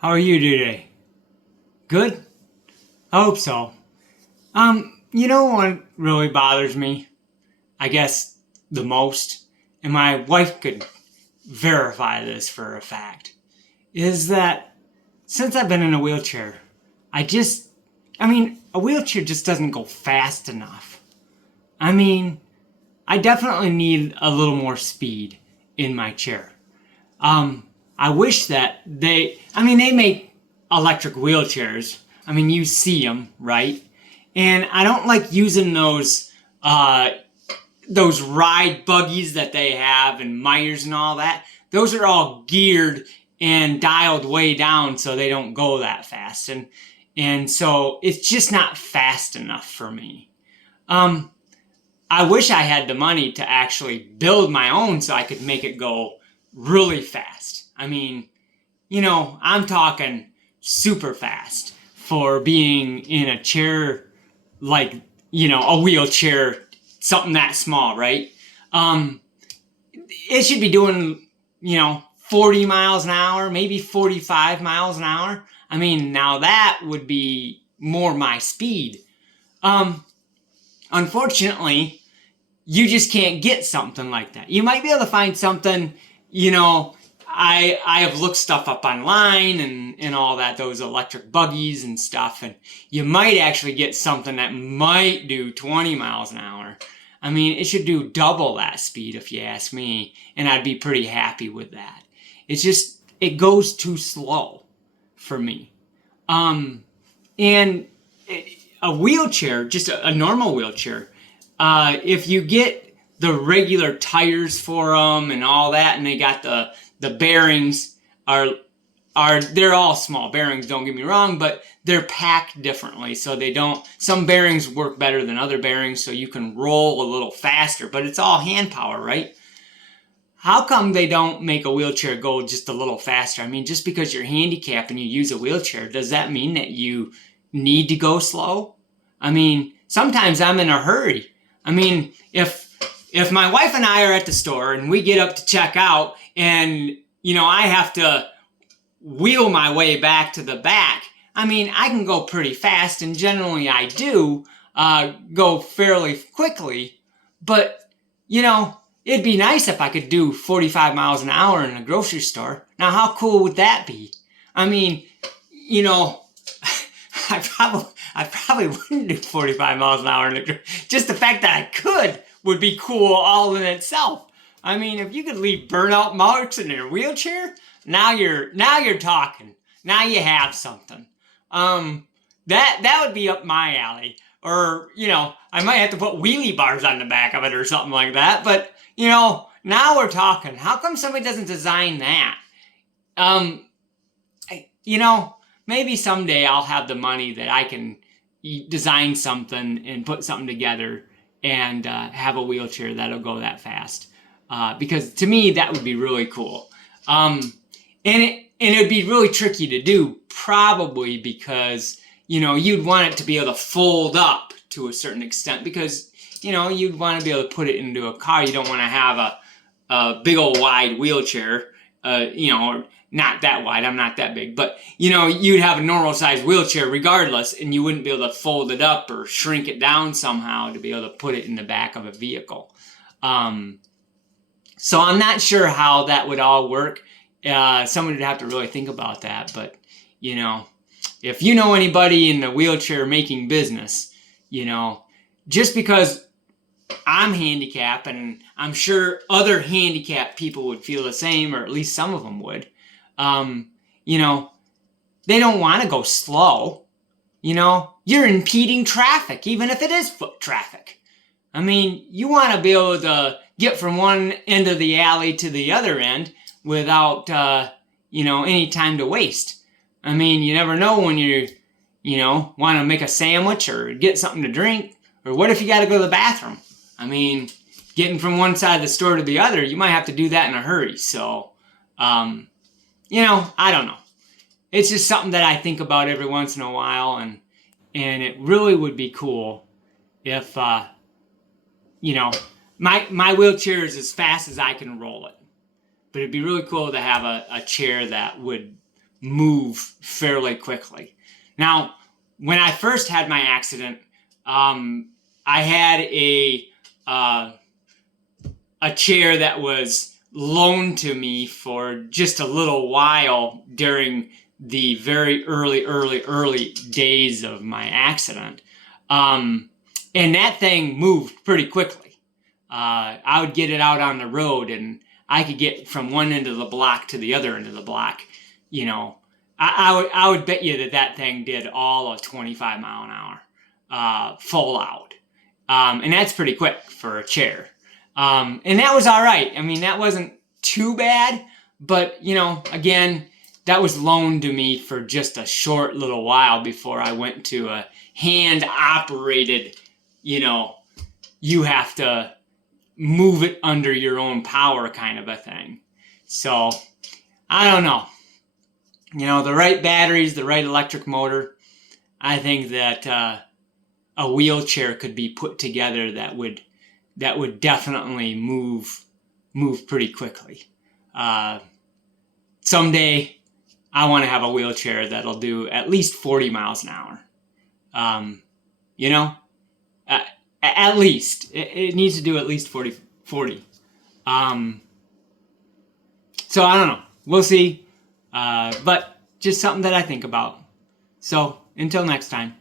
How are you today? Good? I hope so. You know what really bothers me? I guess the most, and my wife could verify this for a fact, is that since I've been in a wheelchair, I just, a wheelchair just doesn't go fast enough. I mean, I definitely need a little more speed in my chair. I wish that they make electric wheelchairs. I mean, you see them, right? And I don't like using uh, those ride buggies that they have and Myers and all that. Those are all geared and dialed way down so they don't go that fast. And so it's just not fast enough for me. Um, I wish I had the money to actually build my own so I could make it go really fast. I'm talking super fast for being in a chair like, a wheelchair, something that small, right? Um, it should be doing, 40 miles an hour, maybe 45 miles an hour. Now that would be more my speed. Um, Unfortunately, you just can't get something like that. You might be able to find something, you know, I have looked stuff up online and all that, those electric buggies and stuff, and you might actually get something that might do 20 miles an hour. It should do double that speed if you ask me, and I'd be pretty happy with that. It goes too slow for me. Um, and a wheelchair, just a normal wheelchair, if you get the regular tires for them and all that, and they got the bearings they're all small bearings. Don't get me wrong, but they're packed differently, so they don't. Some bearings work better than other bearings, so you can roll a little faster. But it's all hand power, right? How come they don't make a wheelchair go just a little faster? Just because you're handicapped and you use a wheelchair, does that mean that you need to go slow? Sometimes I'm in a hurry. If my wife and I are at the store and we get up to check out and, I have to wheel my way back to the back, I can go pretty fast, and generally I do go fairly quickly, but, it'd be nice if I could do 45 miles an hour in a grocery store. Now, how cool would that be? I mean, you know, I probably wouldn't do 45 miles an hour. Just the fact that I could would be cool all in itself. If you could leave burnout marks in your wheelchair, now you're talking. Now you have something. That would be up my alley. Or I might have to put wheelie bars on the back of it or something like that. But now we're talking. How come somebody doesn't design that? Um, you know, Maybe someday I'll have the money that I can design something and put something together and have a wheelchair that'll go that fast. Because to me, that would be really cool. And it'd be really tricky to do, probably because you'd want it to be able to fold up to a certain extent because you'd want to be able to put it into a car. You don't want to have a big old wide wheelchair, or not that wide. I'm not that big, but you'd have a normal sized wheelchair regardless, and you wouldn't be able to fold it up or shrink it down somehow to be able to put it in the back of a vehicle. So I'm not sure how that would all work. Someone would have to really think about that, but if you know anybody in the wheelchair making business, just because I'm handicapped, and I'm sure other handicapped people would feel the same, or at least some of them would. Um, you know, they don't want to go slow. You're impeding traffic, even if it is foot traffic. You want to be able to get from one end of the alley to the other end without, any time to waste. You never know when want to make a sandwich or get something to drink, or what if you got to go to the bathroom? Getting from one side of the store to the other, you might have to do that in a hurry. So, I don't know. It's just something that I think about every once in a while, and it really would be cool if, my wheelchair is as fast as I can roll it. But it'd be really cool to have a chair that would move fairly quickly. Now, when I first had my accident, I had a chair that was loaned to me for just a little while during the very early days of my accident. And that thing moved pretty quickly. I would get it out on the road and I could get from one end of the block to the other end of the block. You know, I would bet you that thing did all of 25 mile an hour, full out. And that's pretty quick for a chair. And that was all right. I mean, that wasn't too bad, but again, that was loaned to me for just a short little while before I went to a hand operated, you have to move it under your own power kind of a thing. So I don't know. The right batteries, the right electric motor, I think that a wheelchair could be put together that would definitely move pretty quickly. Someday I want to have a wheelchair that'll do at least 40 miles an hour. At least it needs to do at least 40. So I don't know. We'll see. But just something that I think about. So until next time.